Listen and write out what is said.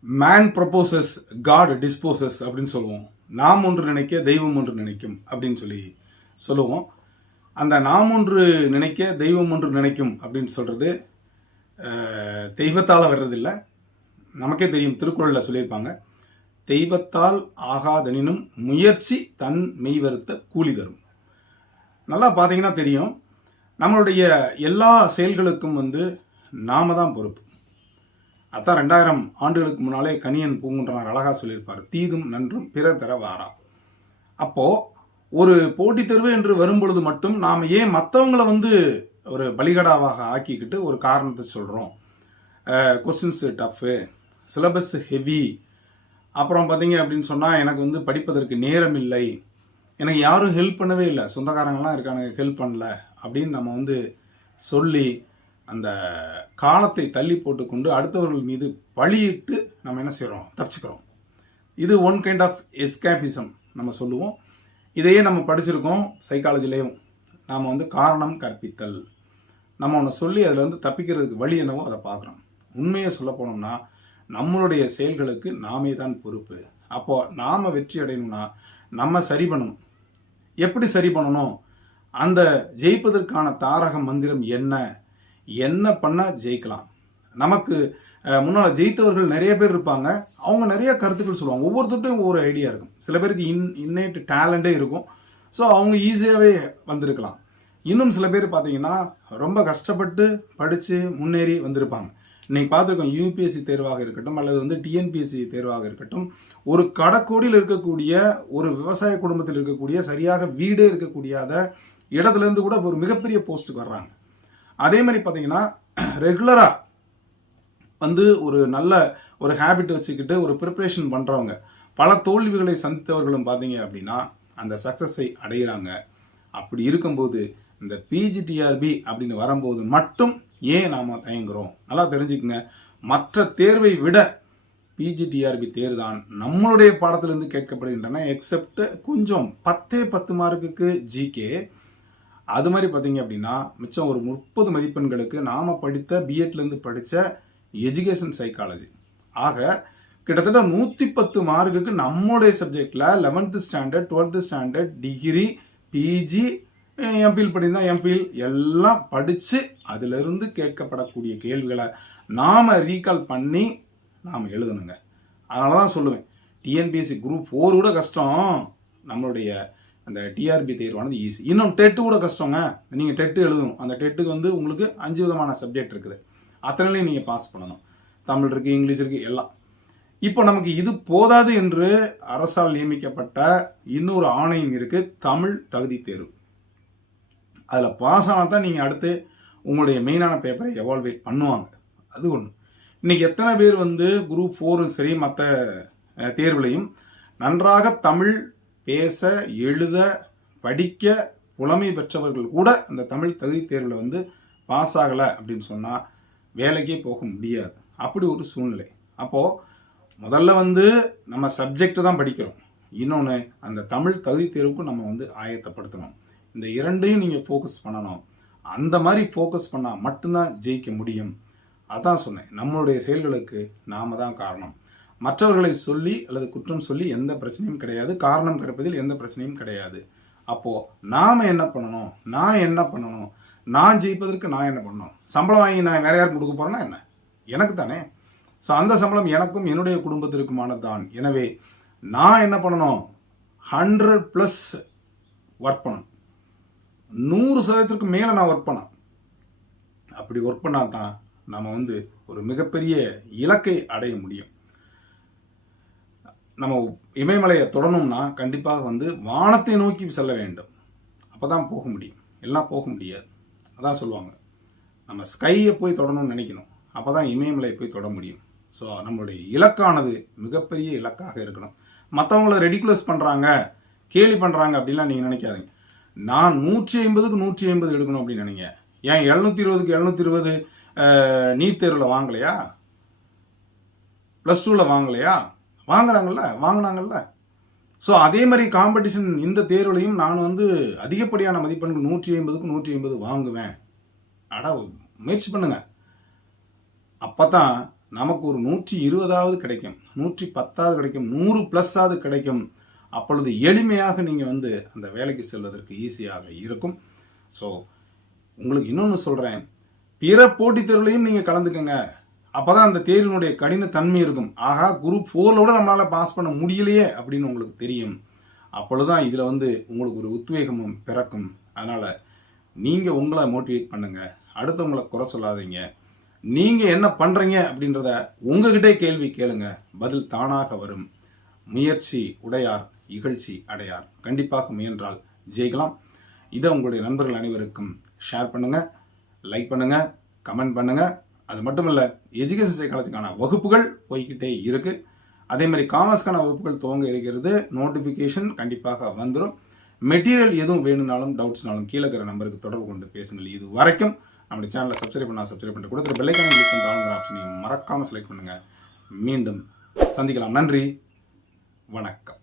Man proposes God disposes அப்படின்னு சொல்லுவோம். நாம் ஒன்று நினைக்க தெய்வம் ஒன்று நினைக்கும் அப்படின்னு சொல்லி சொல்லுவோம். அந்த நாம் ஒன்று நினைக்க தெய்வம் ஒன்று நினைக்கும் அப்படின்னு சொல்கிறது தெய்வத்தால் வர்றதில்லை. நமக்கே தெரியும் திருக்குறளில் சொல்லியிருப்பாங்க. தெய்வத்தால் ஆகாதெனினும் முயற்சி தன் மெய்வருத்த கூலி தரும். நல்லா பார்த்தீங்கன்னா தெரியும். நம்மளுடைய எல்லா செயல்களுக்கும் வந்து நாம தான் பொறுப்பு. அதான் ரெண்டாயிரம் ஆண்டுகளுக்கு முன்னாலே கணியன் பூங்குன்றனார் அழகா சொல்லியிருப்பார். தீதும் நன்றும் பிற தர வாரா. அப்போ ஒரு போட்டித் தேர்வு என்று வரும்பொழுது மட்டும் நாம் ஏன் மற்றவங்கள வந்து ஒரு பலிகடாவாக ஆக்கிக்கிட்டு ஒரு காரணத்தை சொல்கிறோம் கொஸ்டின்ஸு டஃப்பு சிலபஸ் ஹெவி அப்புறம் பார்த்தீங்க அப்படின்னு சொன்னால் எனக்கு வந்து படிப்பதற்கு நேரம் இல்லை. எனக்கு யாரும் ஹெல்ப் பண்ணவே இல்லை. சொந்தக்காரங்களாம் இருக்கானுங்க ஹெல்ப் பண்ணல அப்படின்னு நம்ம வந்து சொல்லி அந்த காலத்தை தள்ளி போட்டுக்கொண்டு அடுத்தவர்கள் மீது பழியிட்டு நம்ம என்ன செய்கிறோம் தப்பிச்சுக்கிறோம். இது ஒன் கைண்ட் ஆஃப் எஸ்கேபிசம் நம்ம சொல்லுவோம். இதையே நம்ம படிச்சிருக்கோம் சைக்காலஜிலேயும் நாம் வந்து காரணம் கற்பித்தல். நம்ம ஒன்று சொல்லி அதில் வந்து தப்பிக்கிறதுக்கு வழி என்னவோ அதை பார்க்குறோம். உண்மையை சொல்ல போனோம்னா நம்மளுடைய செயல்களுக்கு நாமே தான் பொறுப்பு. அப்போது நாம் வெற்றி அடையணும்னா நம்ம சரி பண்ணணும். எப்படி சரி பண்ணணும்? அந்த ஜெயிப்பதற்கான தாரக மந்திரம் என்ன? என்ன பண்ணால் ஜெயிக்கலாம்? நமக்கு முன்னால் ஜெயித்தவர்கள் நிறைய பேர் இருப்பாங்க. அவங்க நிறைய கருத்துக்கள் சொல்லுவாங்க. ஒவ்வொருத்தருட்டும் ஒவ்வொரு ஐடியா இருக்கும். சில பேருக்கு இன் இன்னைட்டு டேலண்டே இருக்கும். ஸோ அவங்க ஈஸியாகவே வந்திருக்கலாம். இன்னும் சில பேர் பார்த்தீங்கன்னா ரொம்ப கஷ்டப்பட்டு படித்து முன்னேறி வந்திருப்பாங்க. இன்னைக்கு பார்த்துருக்கோம் யூபிஎஸ்சி தேர்வாக இருக்கட்டும் அல்லது வந்து டிஎன்பிஎஸ்சி தேர்வாக இருக்கட்டும் ஒரு கடக்கோடியில் இருக்கக்கூடிய ஒரு விவசாய குடும்பத்தில் இருக்கக்கூடிய சரியாக வீடே இருக்கக்கூடியாத இடத்துலேருந்து கூட ஒரு மிகப்பெரிய போஸ்ட்டுக்கு வர்றாங்க. அதே மாதிரி பார்த்தீங்கன்னா ரெகுலராக வந்து ஒரு நல்ல ஒரு ஹேபிட் வச்சுக்கிட்டு ஒரு ப்ரிப்பரேஷன் பண்ணுறவங்க பல தோல்விகளை சந்தித்தவர்களும் பார்த்தீங்க அப்படின்னா அந்த சக்ஸஸை அடைகிறாங்க அப்படி இருக்கும்போது இந்த பிஜிடிஆர்பி அப்படின்னு வரும்போது மட்டும் ஏன் நாம் தயங்குறோம்? நல்லா தெரிஞ்சுக்குங்க. மற்ற தேர்வை விட பிஜிடிஆர்பி தேர் தான் நம்மளுடைய பாடத்திலிருந்து கேட்கப்படுகின்றன எக்ஸப்ட் கொஞ்சம் பத்தே பத்து மார்க்குக்கு ஜிகே அது மாதிரி பார்த்தீங்க அப்படின்னா மிச்சம் ஒரு முப்பது மதிப்பெண்களுக்கு நாம் படித்த பிஎட்லேருந்து படித்த எஜுகேஷன் சைக்காலஜி ஆக கிட்டத்தட்ட நூற்றி பத்து மார்க்குக்கு நம்முடைய சப்ஜெக்டில் eleventh standard twelfth standard degree PG MPhil படிந்தா MPhil எல்லாம் படித்து அதிலிருந்து கேட்கப்படக்கூடிய கேள்விகளை நாம் ரீகால் பண்ணி நாம் எழுதணுங்க. அதனால தான் சொல்லுவேன் டிஎன்பிஎஸ்சி குரூப் ஃபோர் கூட கஷ்டம். நம்மளுடைய அந்த டிஆர்பி தேர்வானது ஈஸி இன்னும் டெட்டு கூட கஷ்டங்க. நீங்கள் டெட்டு எழுதணும். அந்த டெட்டுக்கு வந்து உங்களுக்கு அஞ்சு விதமான சப்ஜெக்ட் இருக்குது. அத்தனைலையும் நீங்கள் பாஸ் பண்ணணும். தமிழ் இருக்குது இங்கிலீஷ் இருக்குது எல்லாம். இப்போ நமக்கு இது போதாது என்று அரசால் நியமிக்கப்பட்ட இன்னொரு ஆணையம் இருக்குது தமிழ் தகுதி தேர்வு. அதில் பாஸ் ஆனால் தான் நீங்கள் அடுத்து உங்களுடைய மெயினான பேப்பரை எவால்வேட் பண்ணுவாங்க. அது ஒன்று இன்னைக்கு எத்தனை பேர் வந்து குரூப் ஃபோரும் சரி மற்ற தேர்வுலையும் நன்றாக தமிழ் பேச எழுத படிக்க புலமை பெற்றவர்கள் கூட அந்த தமிழ் தகுதி தேர்வில் வந்து பாஸ் ஆகலை அப்படின்னு சொன்னால் வேலைக்கே போக முடியாது. அப்படி ஒரு சூழ்நிலை. அப்போது முதல்ல வந்து நம்ம சப்ஜெக்ட் தான் படிக்கிறோம். இன்னொன்று அந்த தமிழ் தகுதி தேர்வுக்கும் நம்ம வந்து ஆயத்தப்படுத்தணும். இந்த இரண்டையும் நீங்கள் ஃபோக்கஸ் பண்ணணும். அந்த மாதிரி ஃபோக்கஸ் பண்ணால் மட்டும்தான் ஜெயிக்க முடியும். அதான் சொன்னேன். நம்மளுடைய செயல்களுக்கு நாம தான் காரணம். மற்றவர்களை சொல்லி அல்லது குற்றம் சொல்லி எந்த பிரச்சனையும் கிடையாது. காரணம் கிடப்பதில் எந்த பிரச்சனையும் கிடையாது. அப்போது நாம் என்ன பண்ணணும்? நான் என்ன பண்ணணும்? நான் ஜெயிப்பதற்கு நான் என்ன பண்ணணும்? சம்பளம் வாங்கி நான் வேற யாருக்கு கொடுக்க போகிறேன்னா என்ன? எனக்கு தானே. ஸோ அந்த சம்பளம் எனக்கும் என்னுடைய குடும்பத்திற்குமானது தான் எனவே நான் என்ன பண்ணணும்? ஹண்ட்ரட் ப்ளஸ் ஒர்க் பண்ணணும். நூறு சதவீதத்திற்கு மேலே நான் ஒர்க் பண்ணேன் அப்படி ஒர்க் பண்ணால் தான் நம்ம வந்து ஒரு மிகப்பெரிய இலக்கை அடைய முடியும். நம்ம இமயமலையை தொடணும்னா கண்டிப்பாக வந்து வானத்தை நோக்கி செல்ல வேண்டும். அப்போ தான் போக முடியும். எல்லாம் போக முடியாது. அதான் சொல்லுவாங்க. நம்ம ஸ்கையை போய் தொடணும்னு நினைக்கணும். அப்போ தான் இமயமலையை போய் தொட முடியும். ஸோ நம்மளுடைய இலக்கானது மிகப்பெரிய இலக்காக இருக்கணும். மற்றவங்கள ரெடிகுலஸ் பண்ணுறாங்க கேலி பண்ணுறாங்க அப்படின்லாம் நீங்கள் நினைக்காதீங்க. நான் நூற்றி ஐம்பதுக்கு நூற்றி ஐம்பது எடுக்கணும் அப்படின்னு நினைங்க. ஏன் எழுநூத்தி இருபதுக்கு எழுநூத்தி இருபது நீட் தேர்வில் வாங்கலையா? ப்ளஸ் டூவில் வாங்கலையா? வாங்குறாங்கல்ல வாங்கினாங்கல்ல. ஸோ அதே மாதிரி காம்படிஷன் இந்த தேர்வுலையும் நான் வந்து அதிகப்படியான மதிப்பெண்கள் நூற்றி ஐம்பதுக்கு நூற்றி ஐம்பது வாங்குவேன். அடா முயற்சி பண்ணுங்க. அப்போ தான் நமக்கு ஒரு நூற்றி இருபதாவது கிடைக்கும். நூற்றி பத்தாவது கிடைக்கும். நூறு ப்ளஸ்ஸாவது கிடைக்கும். அப்பொழுது எளிமையாக நீங்கள் வந்து அந்த வேலைக்கு செல்வதற்கு ஈஸியாக இருக்கும். ஸோ உங்களுக்கு இன்னொன்று சொல்கிறேன் பிற போட்டித் தேர்வுலையும் நீங்கள் கலந்துக்கங்க. அப்போதான் அந்த தேர்வினுடைய கடின தன்மை இருக்கும். ஆகா குரூப் ஃபோரில் கூட நம்மளால் பாஸ் பண்ண முடியலையே அப்படின்னு உங்களுக்கு தெரியும். அப்பொழுதுதான் இதில் வந்து உங்களுக்கு ஒரு உத்வேகமும் பிறக்கும். அதனால் நீங்கள் உங்களை மோட்டிவேட் பண்ணுங்கள் அடுத்தவங்களை குறை சொல்லாதீங்க. நீங்கள் என்ன பண்ணுறீங்க அப்படின்றத உங்ககிட்டே கேள்வி கேளுங்க. பதில் தானாக வரும். முயற்சி உடையார் இகழ்ச்சி அடையார். கண்டிப்பாக முயன்றால் ஜெயிக்கலாம். இதை உங்களுடைய நண்பர்கள் அனைவருக்கும் ஷேர் பண்ணுங்கள் லைக் பண்ணுங்கள் கமெண்ட் பண்ணுங்கள் அது மட்டும் இல்லை எஜுகேஷன் சைக்காலஜிக்கான வகுப்புகள் போய்கிட்டே இருக்கு. அதே மாதிரி காமர்ஸ்க்கான வகுப்புகள் துவங்க இருக்கிறது. நோட்டிஃபிகேஷன் கண்டிப்பாக வந்துடும் மெட்டீரியல் எதுவும் வேணும்னாலும் டவுட்ஸ்னாலும் கீழே இருக்கிற நம்பருக்கு தொடர்பு கொண்டு பேசுங்கள். இது வரைக்கும் நம்முடைய சேனலை சப்ஸ்கிரைப் பண்ணால் சப்ஸ்கிரைப் பண்ணிட்டு கொடுத்துரு பெல்லைக்கான கிளிக் பண்ணுற ஆளுங்கிற ஆப்ஷனையும் மறக்காமல் செலக்ட் பண்ணுங்கள் மீண்டும் சந்திக்கலாம். நன்றி. வணக்கம்.